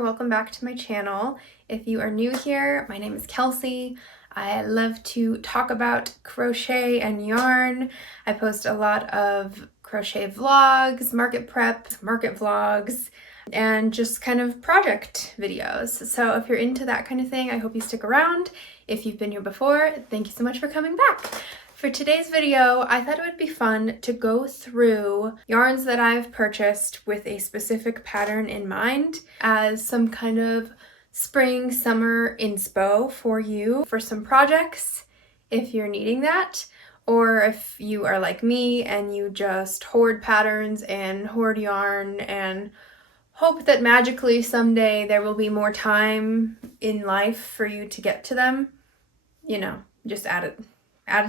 Welcome back to my channel. If you are new here, my name is Kelsey. I love to talk about crochet and yarn. I post a lot of crochet vlogs, market prep, market vlogs, and just kind of project videos. So if you're into that kind of thing, I hope you stick around. If you've been here before, thank you so much for coming back. For today's video, I thought it would be fun to go through yarns that I've purchased with a specific pattern in mind as some kind of spring, summer inspo for you for some projects if you're needing that, or if you are like me and you just hoard patterns and hoard yarn and hope that magically someday there will be more time in life for you to get to them. You know, just add it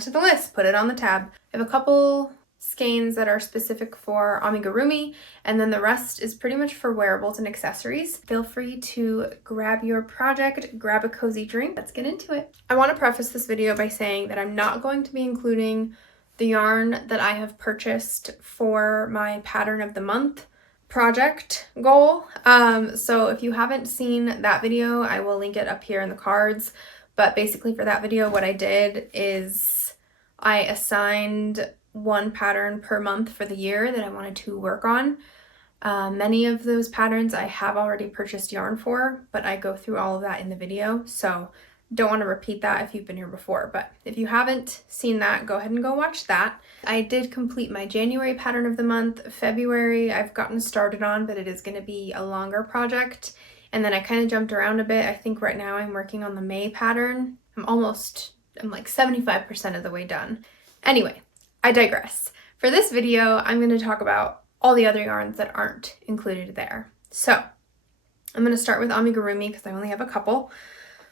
to the list, put it on the tab. I have a couple skeins that are specific for Amigurumi, and then the rest is pretty much for wearables and accessories. Feel free to grab your project, grab a cozy drink. Let's get into it. I want to preface this video by saying that I'm not going to be including the yarn that I have purchased for my pattern of the month project goal. So if you haven't seen that video, I will link it up here in the cards. But basically for that video, what I did is I assigned one pattern per month for the year that I wanted to work on. Many of those patterns I have already purchased yarn for, but I go through all of that in the video. So don't want to repeat that if you've been here before. But if you haven't seen that, go ahead and go watch that. I did complete my January pattern of the month. February I've gotten started on, but it is going to be a longer project. And then I kind of jumped around a bit. I think right now I'm working on the May pattern. I'm like 75% of the way done. Anyway, I digress. For this video, I'm going to talk about all the other yarns that aren't included there. So I'm going to start with Amigurumi because I only have a couple.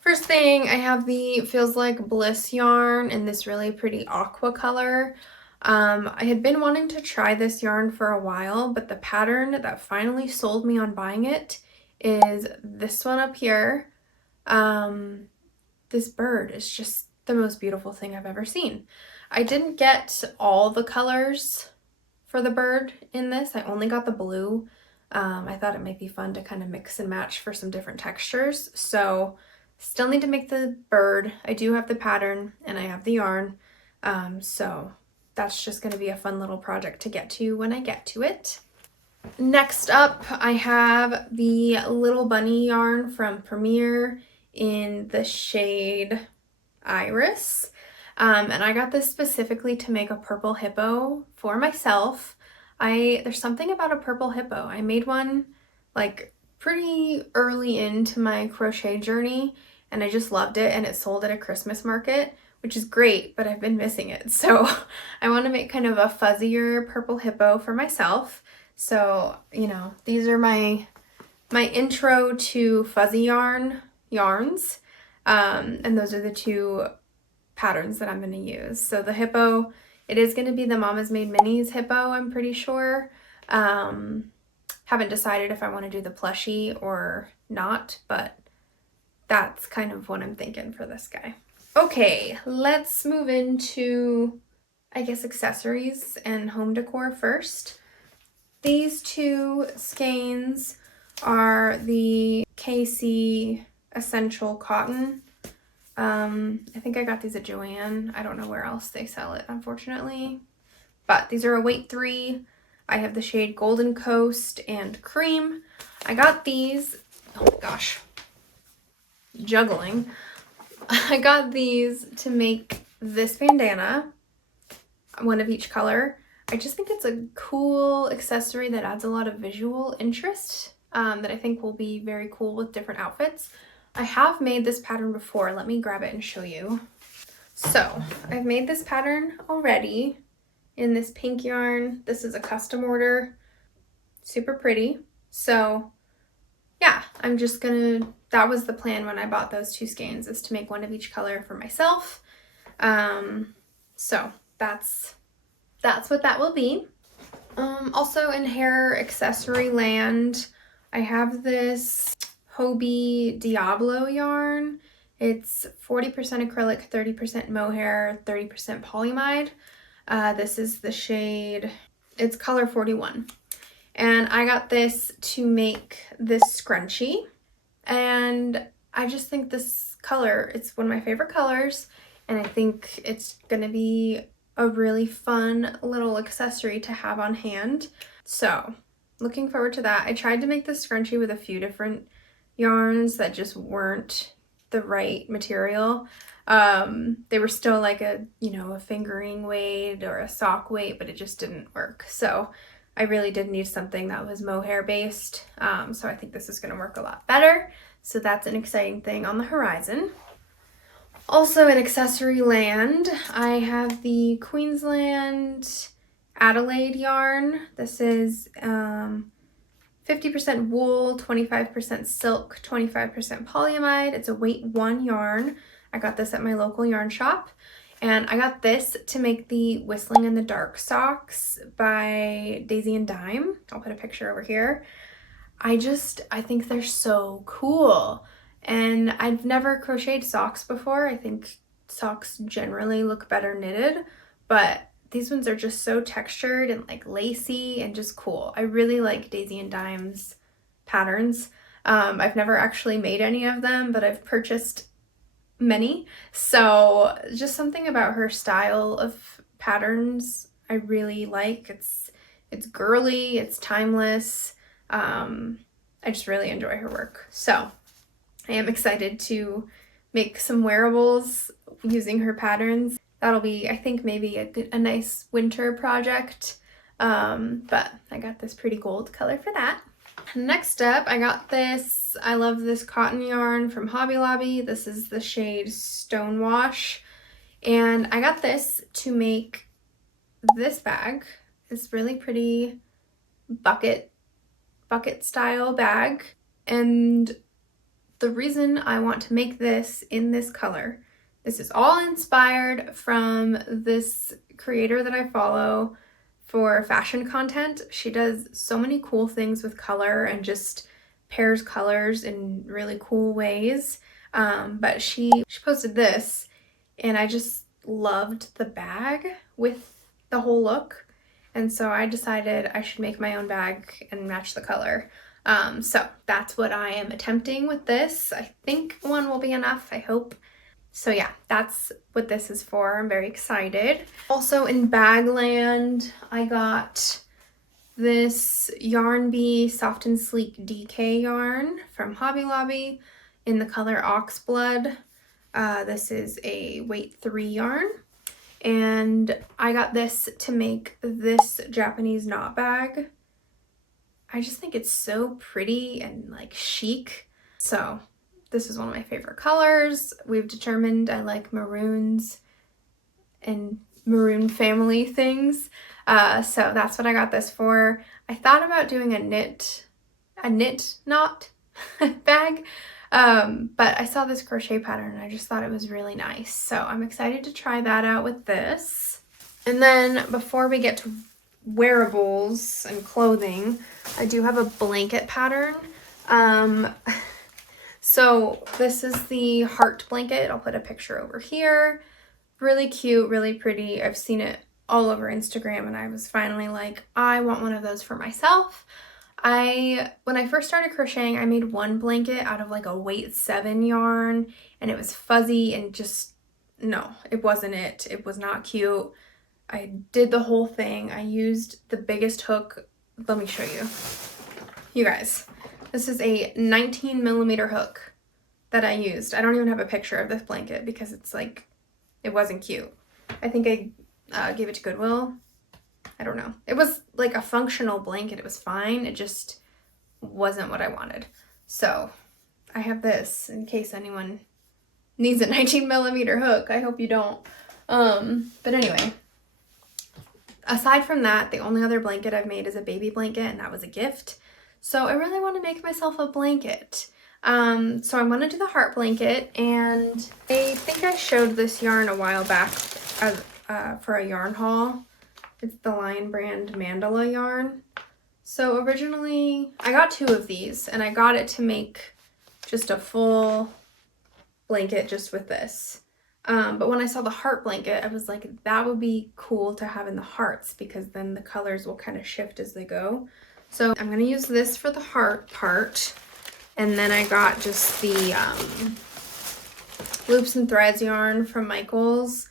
First thing, I have the Feels Like Bliss yarn in this really pretty aqua color. I had been wanting to try this yarn for a while, but the pattern that finally sold me on buying it is this one up here. This bird is just the most beautiful thing I've ever seen. I didn't get all the colors for the bird in this. I only got the blue. I thought it might be fun to kind of mix and match for some different textures. So still need to make the bird. I do have the pattern and I have the yarn. So that's just going to be a fun little project to get to when I get to it. Next up, I have the Little Bunny yarn from Premier in the shade Iris. And I got this specifically to make a purple hippo for myself. There's something about a purple hippo. I made one like pretty early into my crochet journey and I just loved it, and it sold at a Christmas market, which is great, but I've been missing it. So I want to make kind of a fuzzier purple hippo for myself. So, you know, these are my intro to fuzzy yarns, and those are the two patterns that I'm going to use. So the hippo, it is going to be the Mama's Made Minis hippo, I'm pretty sure. Haven't decided if I want to do the plushie or not, but that's kind of what I'm thinking for this guy. Okay, let's move into, I guess, accessories and home decor first. These two skeins are the KC Essential Cotton. I think I got these at Joann. I don't know where else they sell it, unfortunately. But these are a weight 3. I have the shade Golden Coast and Cream. I got these, oh my gosh, juggling. I got these to make this bandana, one of each color. I just think it's a cool accessory that adds a lot of visual interest that I think will be very cool with different outfits. I have made this pattern before. Let me grab it and show you. So I've made this pattern already in this pink yarn. This is a custom order, super pretty. So yeah, I'm just gonna, that was the plan when I bought those two skeins, is to make one of each color for myself. So that's what that will be. Also in hair accessory land, I have this Hobie Diablo yarn It's 40% acrylic, 30% mohair, 30% polyamide. This is the shade, it's color 41. And I got this to make this scrunchie. And I just think this color, it's one of my favorite colors. And I think it's gonna be a really fun little accessory to have on hand. So looking forward to that. I tried to make this scrunchie with a few different yarns that just weren't the right material. They were still like a, you know, a fingering weight or a sock weight, but it just didn't work. So I really did need something that was mohair based. So I think this is going to work a lot better. So that's an exciting thing on the horizon. Also in accessory land, I have the Queensland Adelaide yarn. This is 50% wool, 25% silk, 25% polyamide. It's a weight 1 yarn. I got this at my local yarn shop. And I got this to make the Whistling in the Dark socks by Daisy and Dime. I'll put a picture over here. I think they're so cool. And I've never crocheted socks before. I think socks generally look better knitted, but these ones are just so textured and like lacy and just cool. I really like Daisy and Dime's patterns. I've never actually made any of them, but I've purchased many. So just something about her style of patterns I really like. It's girly, it's timeless. I just really enjoy her work. So I am excited to make some wearables using her patterns. That'll be, I think, maybe a nice winter project. But I got this pretty gold color for that. Next up, I got this, I love this cotton yarn from Hobby Lobby. This is the shade Stonewash. And I got this to make this bag. This really pretty bucket style bag. And the reason I want to make this in this color, this is all inspired from this creator that I follow for fashion content. She does so many cool things with color and just pairs colors in really cool ways. But she posted this and I just loved the bag with the whole look. And so I decided I should make my own bag and match the color. So that's what I am attempting with this. I think one will be enough, I hope. So yeah, that's what this is for. I'm very excited. Also in Bagland, I got this Yarn Bee Soft and Sleek DK yarn from Hobby Lobby in the color Oxblood. This is a weight 3 yarn. And I got this to make this Japanese knot bag. I just think it's so pretty and like chic. So this is one of my favorite colors. We've determined I like maroons and maroon family things. So that's what I got this for. I thought about doing a knit knot bag. But I saw this crochet pattern and I just thought it was really nice. So I'm excited to try that out with this. And then before we get to wearables and clothing, I do have a blanket pattern. So this is the heart blanket. I'll put a picture over here. Really cute, really pretty. I've seen it all over Instagram and I was finally like, I want one of those for myself. When I first started crocheting, I made one blanket out of like a weight 7 yarn and it was fuzzy and just, no, it wasn't it. It was not cute. I did the whole thing. I used the biggest hook. Let me show you. You guys, this is a 19mm hook that I used. I don't even have a picture of this blanket because it's like, it wasn't cute. I think I gave it to Goodwill. I don't know. It was like a functional blanket. It was fine. It just wasn't what I wanted. So I have this in case anyone needs a 19mm hook. I hope you don't. But anyway, aside from that, the only other blanket I've made is a baby blanket and that was a gift. So I really want to make myself a blanket. So I'm going to do the heart blanket and I think I showed this yarn a while back as, for a yarn haul. It's the Lion brand Mandala yarn. So originally I got 2 of these and I got it to make just a full blanket just with this. But when I saw the heart blanket, I was like, that would be cool to have in the hearts because then the colors will kind of shift as they go. So I'm going to use this for the heart part. And then I got just the Loops and Threads yarn from Michaels.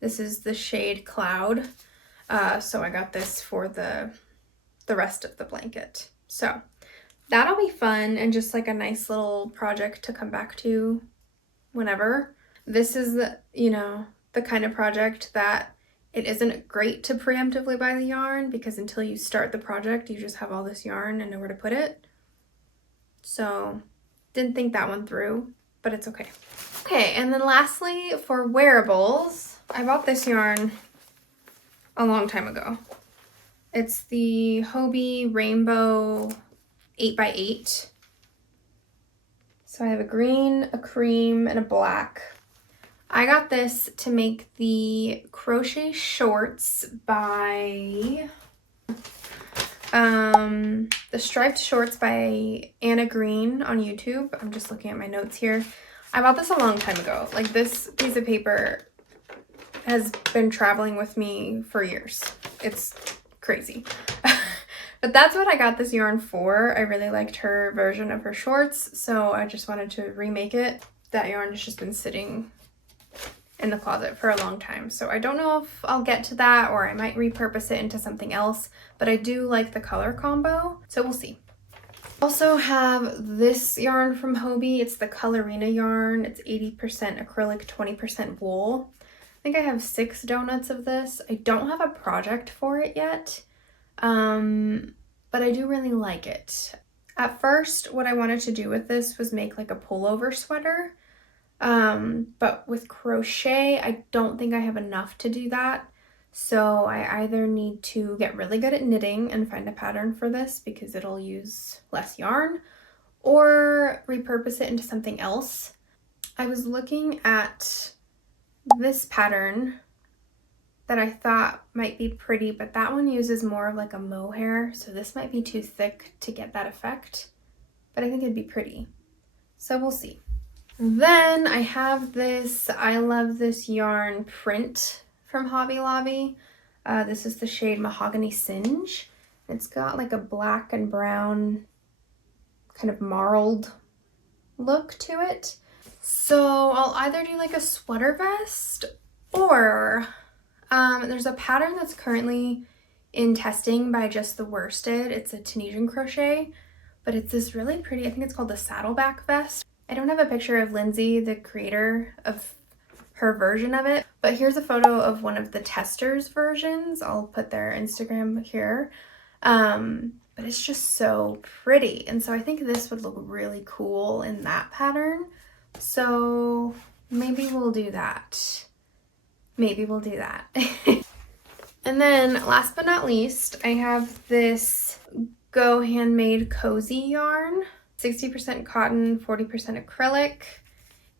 This is the shade Cloud. So I got this for the rest of the blanket. So that'll be fun and just like a nice little project to come back to whenever. This is the, you know, the kind of project that it isn't great to preemptively buy the yarn because until you start the project, you just have all this yarn and nowhere to put it. So didn't think that one through, but it's okay. Okay, and then lastly for wearables, I bought this yarn a long time ago. It's the Hobie Rainbow 8x8. So I have a green, a cream, and a black. I got this to make the crochet shorts by the striped shorts by Anna Green on YouTube. I'm just looking at my notes here. I bought this a long time ago. Like, this piece of paper has been traveling with me for years. It's crazy. But that's what I got this yarn for. I really liked her version of her shorts, so I just wanted to remake it. That yarn has just been sitting in the closet for a long time, so I don't know if I'll get to that or I might repurpose it into something else, but I do like the color combo, so we'll see. Also have this yarn from Hobie. It's the Colorina yarn. It's 80% acrylic, 20% wool. I think I have 6 donuts of this. I don't have a project for it yet, but I do really like it. At first, what I wanted to do with this was make like a pullover sweater. But with crochet, I don't think I have enough to do that. So I either need to get really good at knitting and find a pattern for this because it'll use less yarn, or repurpose it into something else. I was looking at this pattern that I thought might be pretty, but that one uses more of like a mohair, so this might be too thick to get that effect, but I think it'd be pretty. So we'll see. Then I have this I Love This Yarn print from Hobby Lobby. This is the shade Mahogany Singe. It's got like a black and brown kind of marled look to it. So I'll either do like a sweater vest or there's a pattern that's currently in testing by Just the Worsted. It's a Tunisian crochet, but it's this really pretty, I think it's called the saddleback vest. I don't have a picture of Lindsay, the creator, of her version of it, but here's a photo of one of the testers' versions. I'll put their Instagram here. But it's just so pretty. And so I think this would look really cool in that pattern. So maybe we'll do that. Maybe we'll do that. And then last but not least, I have this Go Handmade Cozy yarn. 60% cotton, 40% acrylic,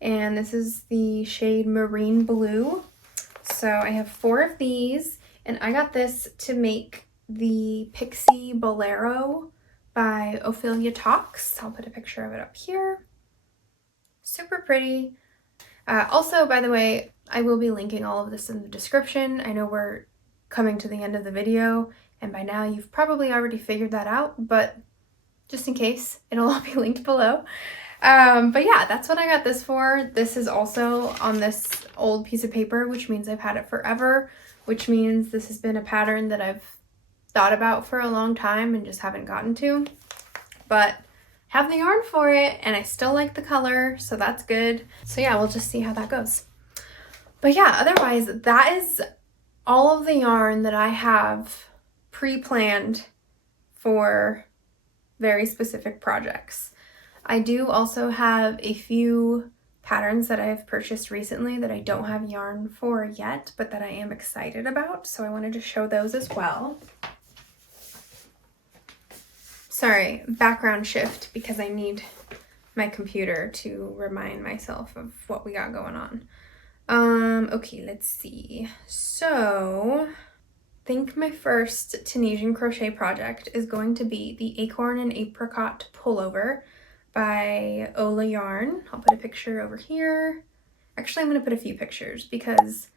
and this is the shade Marine Blue. So I have 4 of these, and I got this to make the Pixie Bolero by Ophelia Talks. I'll put a picture of it up here. Super pretty. Also, by the way, I will be linking all of this in the description. I know we're coming to the end of the video, and by now you've probably already figured that out, but just in case, it'll all be linked below. But yeah, that's what I got this for. This is also on this old piece of paper, which means I've had it forever, which means this has been a pattern that I've thought about for a long time and just haven't gotten to. But have the yarn for it, and I still like the color, so that's good. So yeah, we'll just see how that goes. But yeah, otherwise, that is all of the yarn that I have pre-planned for very specific projects. I do also have a few patterns that I've purchased recently that I don't have yarn for yet, but that I am excited about, so I wanted to show those as well. Sorry, background shift because I need my computer to remind myself of what we got going on. Okay, let's see. So I think my first Tunisian crochet project is going to be the Acorn and Apricot pullover by Ola Yarn. I'll put a picture over here. Actually, I'm going to put a few pictures because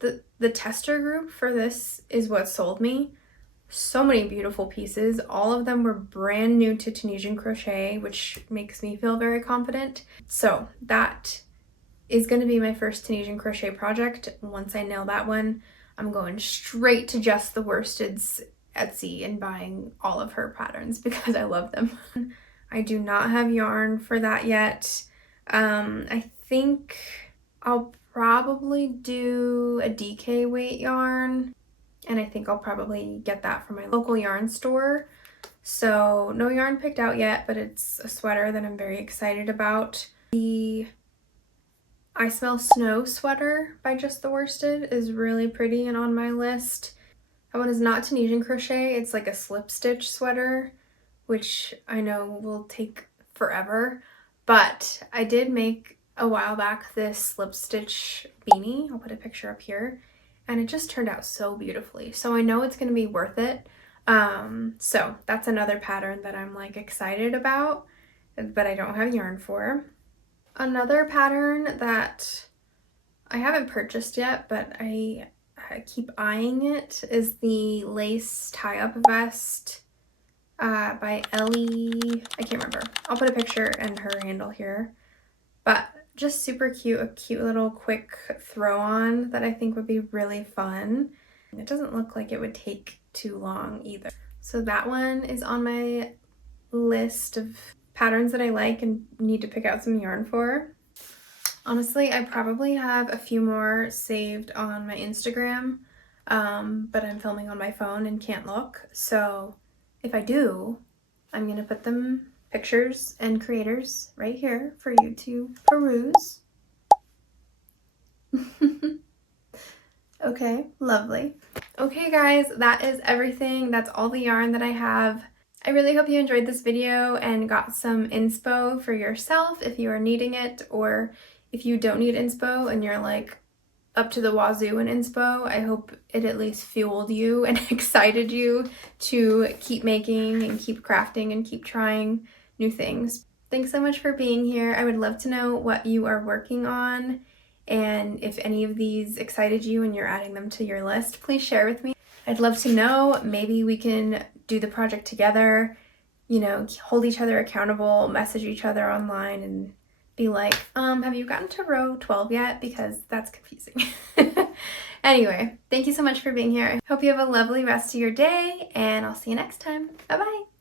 the tester group for this is what sold me. So many beautiful pieces. All of them were brand new to Tunisian crochet, which makes me feel very confident. So that is going to be my first Tunisian crochet project. Once I nail that one, I'm going straight to Just the Worsted's Etsy and buying all of her patterns because I love them. I do not have yarn for that yet. I think I'll probably do a DK weight yarn, and I think I'll probably get that from my local yarn store. So no yarn picked out yet, but it's a sweater that I'm very excited about. The I Smell Snow sweater by Just the Worsted is really pretty and on my list. That one is not Tunisian crochet. It's like a slip stitch sweater, which I know will take forever, but I did make a while back this slip stitch beanie. I'll put a picture up here, and it just turned out so beautifully. So I know it's going to be worth it. So that's another pattern that I'm like excited about, but I don't have yarn for. Another pattern that I haven't purchased yet, but I keep eyeing it, is the lace tie-up vest by Ellie. I can't remember. I'll put a picture and her handle here. But just super cute, a cute little quick throw on that I think would be really fun. It doesn't look like it would take too long either. So that one is on my list of patterns that I like and need to pick out some yarn for. Honestly, I probably have a few more saved on my Instagram, but I'm filming on my phone and can't look. So if I do, I'm gonna put them, pictures and creators, right here for you to peruse. Okay, lovely. Okay guys, that is everything. That's all the yarn that I have. I really hope you enjoyed this video and got some inspo for yourself if you are needing it, or if you don't need inspo and you're like up to the wazoo in inspo. I hope it at least fueled you and excited you to keep making and keep crafting and keep trying new things. Thanks so much for being here. I would love to know what you are working on, and if any of these excited you and you're adding them to your list, please share with me. I'd love to know. Maybe we can do the project together, you know, hold each other accountable, message each other online and be like, have you gotten to row 12 yet? Because that's confusing. Anyway, thank you so much for being here. I hope you have a lovely rest of your day, and I'll see you next time. Bye-bye.